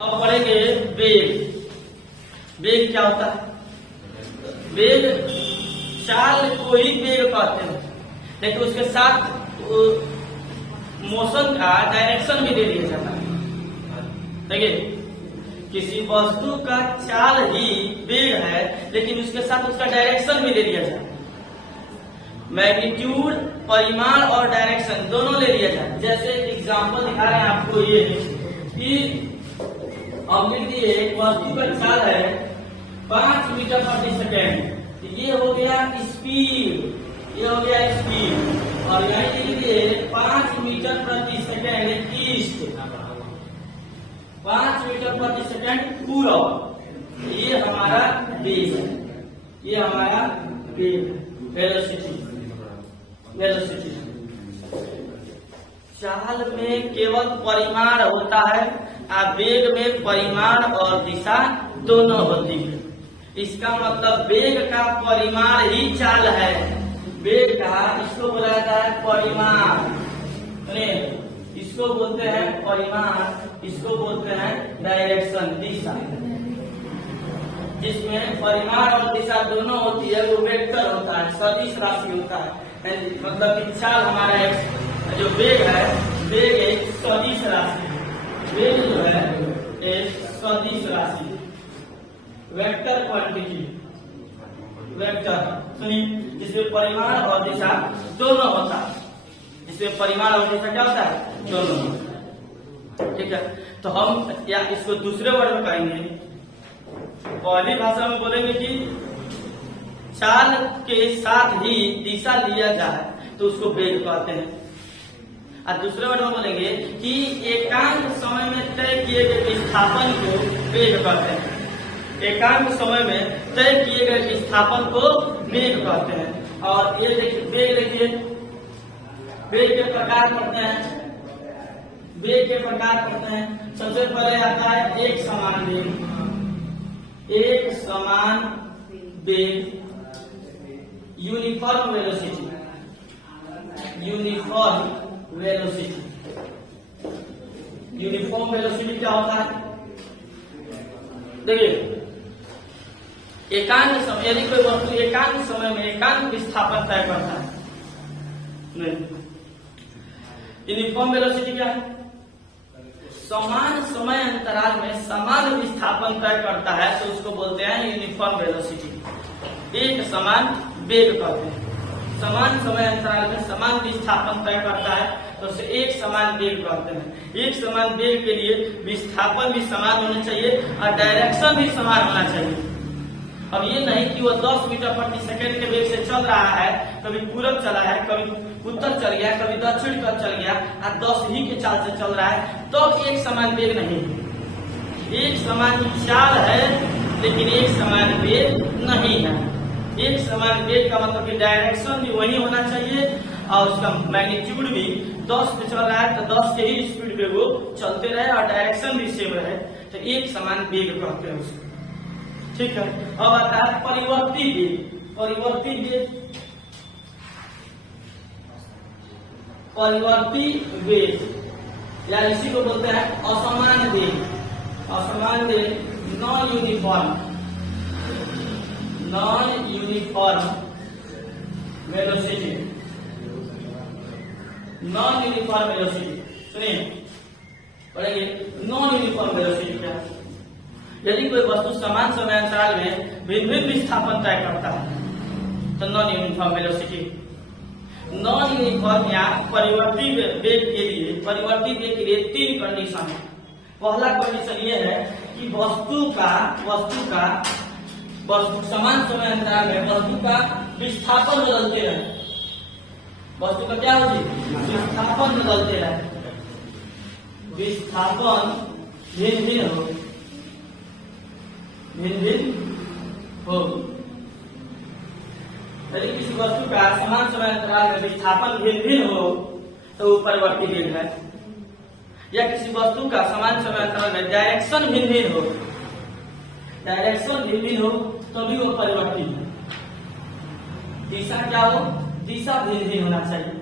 अब पढ़ेंगे वेग। वेग क्या होता है? वेग चाल को ही वेग कहते हैं, लेकिन उसके साथ मोशन का डायरेक्शन भी दे दिया जाता है। देखिए, किसी वस्तु का चाल ही वेग है, लेकिन उसके साथ उसका डायरेक्शन भी दे दिया जाता है। मैग्नीट्यूड, परिमाण और डायरेक्शन दोनों ले लिया जाए। जैसे एग्जाम्पल दिखा रहे हैं आपको ये कि अब देखिए एक वस्तु का चाल है 5 मीटर प्रति सेकेंड। ये हो गया स्पीड, ये हो गया स्पीड। और यहाँ देखिए 5 मीटर प्रति सेकेंड ईस्ट, 5 मीटर प्रति सेकेंड पूरा। ये हमारा वेग है, ये हमारा वेग, वेलोसिटी। वेलोसिटी चाल में केवल परिमाण होता है, वेग में परिमाण और दिशा दोनों होती है। इसका मतलब वेग का परिमाण ही चाल है। वेग का इसको बोला जाता है परिमाण, इसको बोलते हैं परिमाण, इसको बोलते हैं डायरेक्शन, दिशा। जिसमें परिमाण और दिशा दोनों होती है, वो वेक्टर होता है, सदिश राशि होता है। मतलब कि चाल हमारा जो वेग है, वेग एक सदिश राशि, वेग जो है एक सदिश राशि, वेक्टर क्वांटिटी, वेक्टर। सुनिए, जिसमें परिमाण और दिशा दोनों होता है, जिसमें परिमाण और दिशा क्या होता है? दोनों। ठीक है, तो हम या इसको दूसरे वर्ड में कहेंगे। पहली भाषा में बोलेंगे कि चाल के साथ ही दिशा लिया जाए तो उसको वेग कहते हैं। और दूसरे वर्ड में बोलेंगे कि एकांक समय में तय किए गए विस्थापन को वेग कहते हैं। एकांक समय में तय किए गए विस्थापन को वेग कहते हैं। और ये देखिए वेग, देखिए वेग के प्रकार पढ़ते हैं। वेग के प्रकार पढ़ते हैं। सबसे पहले आता है एक समान वेग, एक समान वेग, uniform velocity, uniform velocity. Uniform velocity क्या होता है? देखिए, एकांक समय, यदि कोई वस्तु एकांक समय में एकांक विस्थापन तय करता है, नहीं। यूनिफॉर्म वेलोसिटी क्या है? समान समय अंतराल में समान विस्थापन तय करता है, तो उसको बोलते हैं यूनिफॉर्म वेलोसिटी। एक समान वेग कहते हैं। समान समय अंतराल में समान विस्थापन तय करता है, तो उसे एक समान वेग कहते हैं। एक समान वेग के लिए विस्थापन भी समान होना चाहिए और डायरेक्शन भी समान होना चाहिए। अब ये नहीं कि वो 10 मीटर प्रति सेकेंड के वेग से चल रहा है, कभी पूरब चला है, कभी उत्तर चल गया, कभी दक्षिण कर चल गया, और 10 ही के चाल से चल रहा है, तो एक समान वेग नहीं है। एक समान चाल है, लेकिन एक समान वेग नहीं है। एक समान वेग का मतलब कि डायरेक्शन भी वही होना चाहिए और उसका मैग्नीट्यूड भी 10 पे चल रहा है तो 10 के ही स्पीड पे वो चलते रहे और डायरेक्शन भी सेम रहे, तो एक समान वेग कहते हैं उसको। ठीक है, अब आता है परिवर्ती वेग। परिवर्ती वेग, परिवर्ती वेग या इसी को बोलते हैं असमान वेग। असमान वेग, non uniform, non uniform velocity, non uniform velocity. सुनिए, पढ़ेंगे नॉन यूनिफॉर्म वेलोसिटी क्या है? यदि कोई वस्तु समान समय अंतराल में भिन्न भिन्न विस्थापन तय करता है, तो non uniform velocity. Non uniform या परिवर्ती वेग के लिए, परिवर्ती वेग के लिए 3 कंडीशन है। पहला कंडीशन ये है कि वस्तु का समान समय अंतराल में वस्तु का विस्थापन बदलते रहे। वस्तु का क्या होती है? विस्थापन बदलते रहे, विस्थापन भिन्न भिन्न हो, भिन्न भिन्न हो। यदि किसी वस्तु का समान समय अंतराल में विस्थापन भिन्न भिन्न हो तो वो परिवर्ती वेग है। या किसी वस्तु का समान समय अंतराल में डायरेक्शन भिन्न भिन्न हो, डायरेक्शन भिन्न भिन्न हो तभी वो परिवर्ती है। दिशा क्या हो? दिशा भिन्न भिन्न होना चाहिए,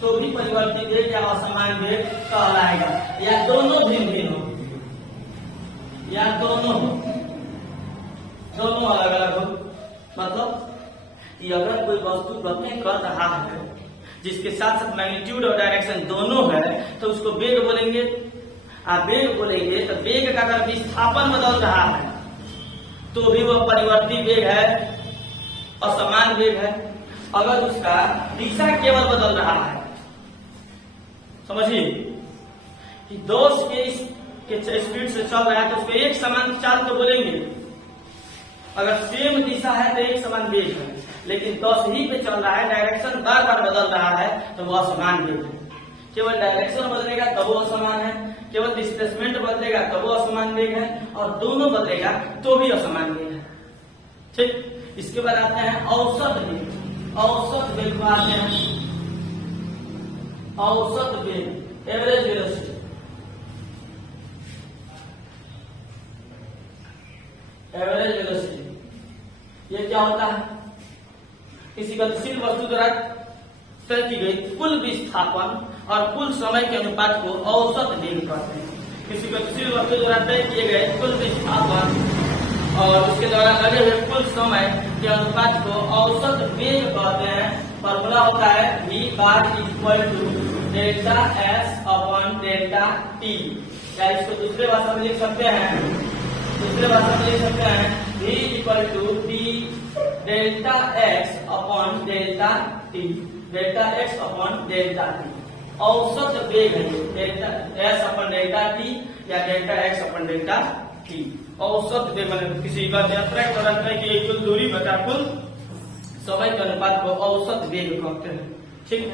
तो भी परिवर्ती वेग या असमान वेग कहलाएगा, या दोनों भिन्न भिन्न हो। मतलब कि अगर कोई वस्तु गति कर रहा है जिसके साथ साथ मैग्नीट्यूड और डायरेक्शन दोनों है तो उसको वेग बोलेंगे। आप वेग बोलेंगे तो वेग का अगर विस्थापन बदल रहा है तो भी वह परिवर्ती वेग है, असमान वेग है। अगर उसका दिशा केवल बदल रहा है, समझिए कि 10 के स्पीड से चल रहा है तो उसको एक समान चाल तो बोलेंगे। अगर सेम दिशा है तो एक समान वेग है, लेकिन 10 ही पे चल रहा है, डायरेक्शन बार बार बदल रहा है तो वह असमान वेग है। केवल डायरेक्शन बदलेगा तो वो असमान है, केवल डिस्प्लेसमेंट बदलेगा तो वो असमान वेग है, और दोनों बदलेगा तो भी असमान वेग है। ठीक, इसके बाद आते हैं औसत वेग। औसत वेग को आते हैं औसत वेग, एवरेज वेलोसिटी। एवरेज वेलोसिटी ये क्या होता है? किसी गतिशील वस्तु द्वारा तय की गई कुल विस्थापन और कुल समय के अनुपात को औसत वेग कहते हैं। किसी गतिशील वस्तु द्वारा तय किए गए कुल विस्थापन और उसके द्वारा लगे हुए कुल समय के अनुपात को औसत वेग कहते हैं। फॉर्मूला होता है v bar equal to delta s upon delta t। या इसको दूसरे भाषा में लिख सकते हैं, v equal to d delta x upon delta t, delta x upon delta t। औसत वेग है delta s upon delta t या delta x upon delta t। औसत वेग मतलब किसी का यात्रा के दौरान तय की कुल दूरी बटा कुल समय के अनुपात को औसत वेग कहते हैं। ठीक है,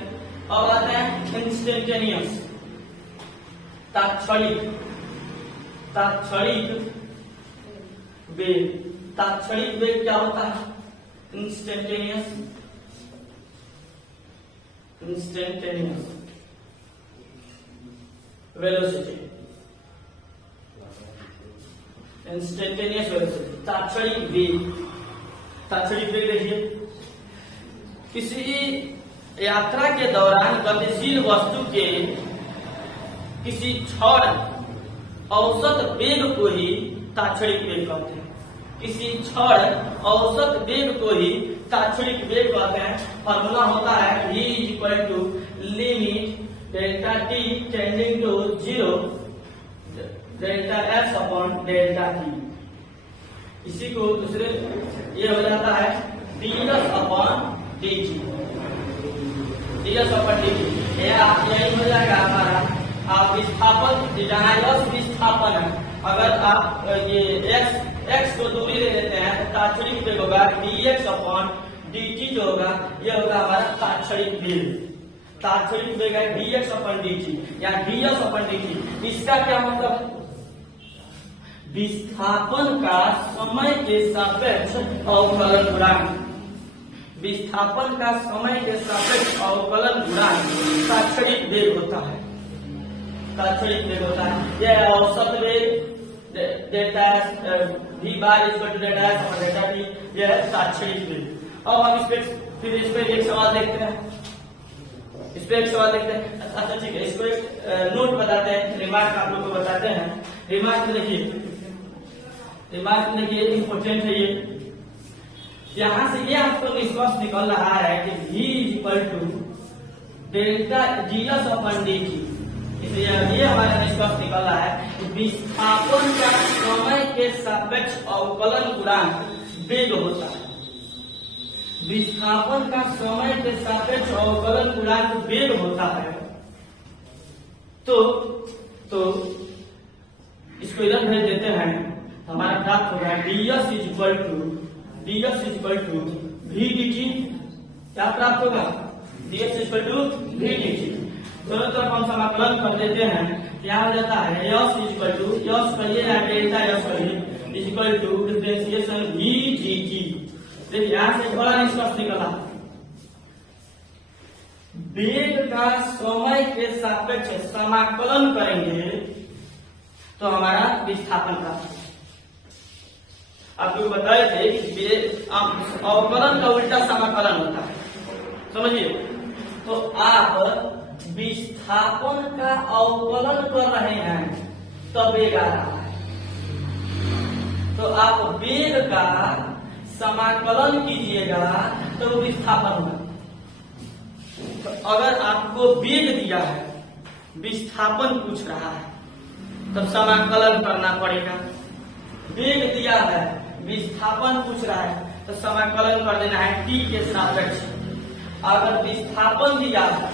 अब आते हैं इंस्टेंटेनियस, तात्क्षणिक वेग। तात्क्षणिक वेग क्या होता है? Instantaneous velocity. इंस्टेंटेनियस वेलोसिटी, तात्क्षणिक वेग देखिए, किसी यात्रा के दौरान गतिशील वस्तु के किसी क्षण औसत वेग को ही तात्क्षणिक वेग कहते हैं। किसी क्षण औसत वेग को ही तात्क्षणिक वेग कहते हैं। फॉर्मूला होता है v equal to limit delta t tending to 0 delta s upon delta t। इसी को दूसरे ये हो जाता है ds upon dt, ds upon dt। यही हो जाएगा हमारा आप विस्थापन विस्थापन है। अगर आप ये x को दूरी ले लेते हैं तो तात्क्षणिक वेग होगा dx अपॉन dt जो होगा ये होगा हमारा तात्क्षणिक वेग। तात्क्षणिक वेग है dx अपॉन dt या ds अपॉन dt। इसका क्या मतलब? विस्थापन का समय के सापेक्ष अवकलन गुणांक। विस्थापन का समय के सापेक्ष अवकलन गुणांक तात्क्षणिक वेग होता है। तात्क्षणिक वेग होता है यह औसत वेग delta v bar equal to delta s upon delta t, यह है तात्क्षणिक वेग। अब हम इस पे एक सवाल देखते हैं। अच्छा ठीक है, इसको एक नोट बताते हैं, रिमार्क आप लोग को बताते हैं। रिमार्क में देखिए इम्पोर्टेंट है ये। यहाँ से ये आपको निष्कर्ष निकल रहा है कि v equal to delta ds upon dt। इसलिए ये हमारा निष्कर्ष निकल रहा है कि विस्थापन का समय के सापेक्ष अवकलन गुणांक वेग होता है। विस्थापन का समय के सापेक्ष अवकलन गुणांक वेग होता है। तो इसको इधर भेज देते हैं, हमारा प्राप्त होगा ds equal to v dt। क्या प्राप्त होगा? ds equal to v dt। दोनों तरफ हम समाकलन कर देते हैं, क्या हो जाता है यस इक्वल टू यस करिए या डेल्टा यस करिए equal to differentiation v dt। देखिए यहाँ से बड़ा निष्कर्ष निकला, वेग का समय के सापेक्ष समाकलन करेंगे तो हमारा विस्थापन प्राप्त। आपको बताए थे कि अवकलन का उल्टा समाकलन होता है, समझिए। तो आप विस्थापन का अवकलन कर रहे हैं तब वेग आ रहा है। तो आप वेग का समाकलन कीजिएगा तो विस्थापन होगा। तो अगर आपको वेग दिया है, विस्थापन पूछ रहा है, तब समाकलन करना पड़ेगा। वेग दिया है, विस्थापन पूछ रहा है, तो समाकलन कर देना है t के सापेक्ष। अगर विस्थापन दिया है,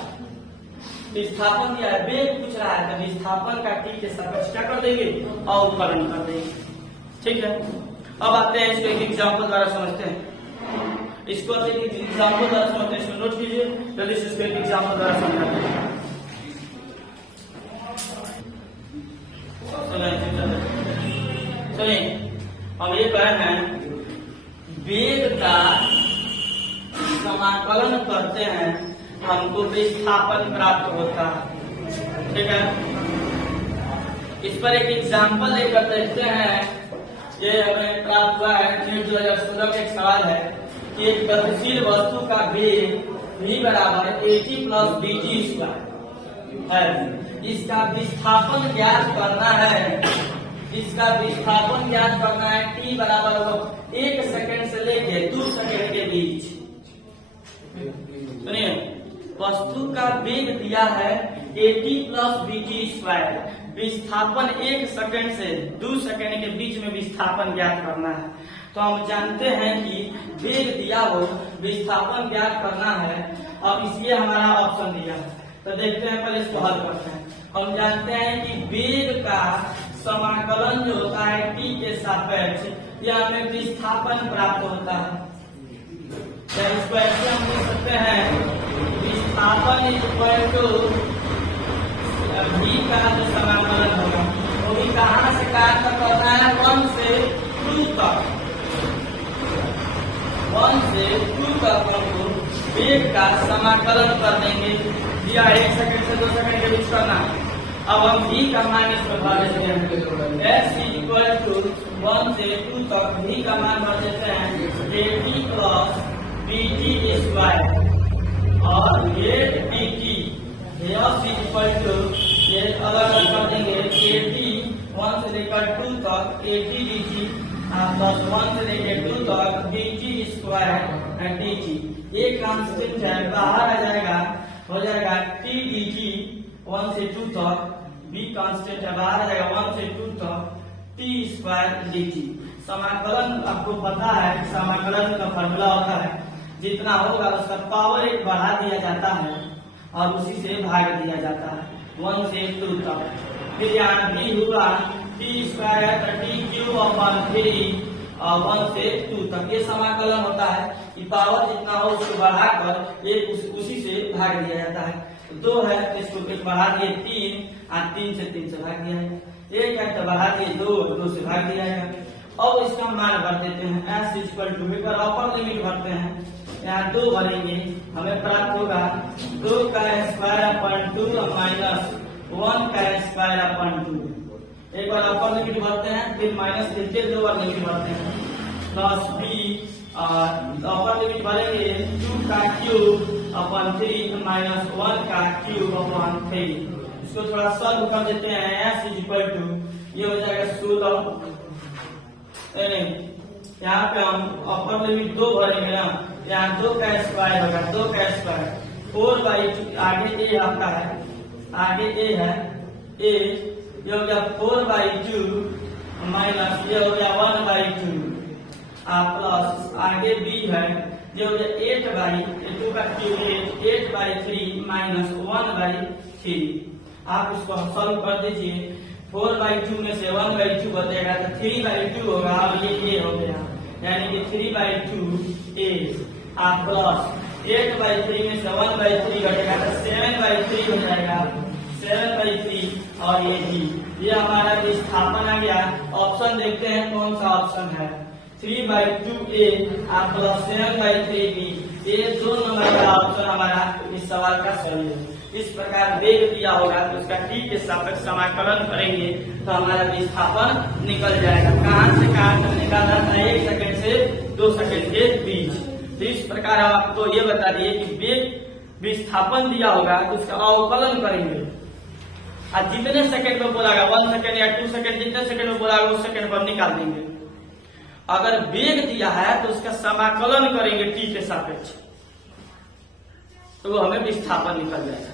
वेग पूछ रहा है, तो विस्थापन का t के सापेक्ष क्या कर देंगे, अवकलन कर देंगे। ठीक है, अब आते हैं इसको एक एग्जाम्पल द्वारा समझते हैं। इसको एक एग्जाम्पल द्वारा समझते हैं, इसको नोट कीजिए, जल्दी से इसको एक एग्जाम्पल द्वारा समझाते हैं। चलिए हम ये कह रहे हैं वेग का समाकलन करते हैं, हमको विस्थापन प्राप्त होता है। ठीक है, इस पर एक एग्जाम्पल लेकर देखते हैं। ये हमें प्राप्त हुआ है 2016 का एक सवाल है कि एक गतिशील वस्तु का वेग v बराबर 80 प्लस bg स्क्वायर है। इसका विस्थापन ज्ञात करना है। इसका विस्थापन ज्ञात करना है t बराबर 1 सेकंड से लेके 2 सेकंड के बीच। सुनिए, वस्तु का वेग दिया है 80 प्लस bg स्क्वायर। विस्थापन 1 सेकंड से 2 सेकंड के बीच में विस्थापन ज्ञात करना है। तो हम जानते हैं कि वेग दिया हो, विस्थापन ज्ञात करना है। अब इसलिए हमारा ऑप्शन दिया है, तो देखते हैं, पहले इसको हल करते हैं। हम जानते हैं कि वेग का समाकलन जो होता है t के सापेक्ष, यह हमें विस्थापन प्राप्त होता है। तो इसको ऐसे हम लिख सकते हैं, विस्थापन इक्वल टू v का जो समाकलन होगा वो भी कहाँ से कहाँ तक करना है, 1 से 2 तक। 1 से 2 तक हमको वेग का समाकलन कर देंगे। या 1 सेकंड से 2 सेकंड के बीच करना। अब हम v का मान इसमें भर देते हैं, s इक्वल टू 1 से 2 तक v का मान भर देते हैं 80 प्लस bg स्क्वायर और ये dt इक्वल टू, ये अलग अलग कर देंगे, 80 1 से लेकर 2 तक 80 dt प्लस 1 से लेकर 2 तक bg स्क्वायर dt। ये कांस्टेंट है, बाहर आ जाएगा, हो जाएगा t dt 1 से 2 तक, b कांस्टेंट है, बाहर आ जाएगा 1 से 2 तक t स्क्वायर dt। समाकलन आपको पता है, समाकलन का फॉर्मूला होता है, जितना होगा उसका पावर 1 बढ़ा दिया जाता है और उसी से भाग दिया जाता है 1 से 2 तक। फिर यहाँ भी हुआ t स्क्वायर है, t क्यूब अपॉन 3 और 1 से 2 तक। ये समाकलन होता है कि पावर जितना हो उसको बढ़ाकर एक उसी से भाग दिया जाता है। 2 है तो इसको एक बढ़ा दिए 3 और 3 से भाग दिया है। 1 है तो बढ़ा दिए 2 से भाग दिया है। अब इसका मान भर देते हैं, s इक्वल टू पर अपर लिमिट भरते हैं। यहाँ 2 भरेंगे, हमें प्राप्त होगा 2 का स्क्वायर अपॉन 2 माइनस 1 का स्क्वायर अपॉन 2। एक बार अपर लिमिट भरते हैं, फिर माइनस, फिर 2 बार लिमिट भरते हैं, प्लस b और अपर लिमिट भरेंगे 2 का क्यूब अपॉन 3 माइनस 1 का क्यूब अपॉन 3। इसको थोड़ा सॉल्व कर देते हैं, s इक्वल टू ये हो जाएगा 16। यहाँ पे हम अपर लिमिट 2 भरेंगे ना, यहाँ 2 का स्क्वायर होगा, 2 का स्क्वायर 4/2, आगे a आता है, आगे a है, a ये हो गया 4/2 माइनस ये हो गया 1/2 प्लस आगे b है, ये हो गया 8/2 का क्यूब 8/3 माइनस 1/3। आप इसको सॉल्व कर दीजिए, 4/2 में से 1/2 बचेगा तो 3/2 होगा, अब ये a हो गया, यानी कि 3/2 a आप प्लस 8/3 में से 1/3 घटेगा तो 7/3 हो जाएगा, 7/3 और ये भी, ये हमारा विस्थापन आ गया। ऑप्शन देखते हैं कौन सा ऑप्शन है, 3/2a आप प्लस 7/3b। ये 2 नंबर का ऑप्शन हमारा इस सवाल का सही है। इस प्रकार वेग दिया होगा तो उसका t के सापेक्ष समाकलन करेंगे तो हमारा विस्थापन निकल जाएगा। कहां से कहां तक निकालना था, 1 सेकंड से 2 सेकंड के बीच। तो इस प्रकार हम आपको ये बता दिए कि वेग विस्थापन दिया होगा तो उसका अवकलन करेंगे और जितने सेकंड में बोला 1 सेकंड या 2 सेकंड, जितने सेकंड में बोला उस सेकंड पर निकाल देंगे। अगर वेग दिया है तो उसका समाकलन करेंगे t के सापेक्ष, तो वो हमें विस्थापन निकल जाएगा।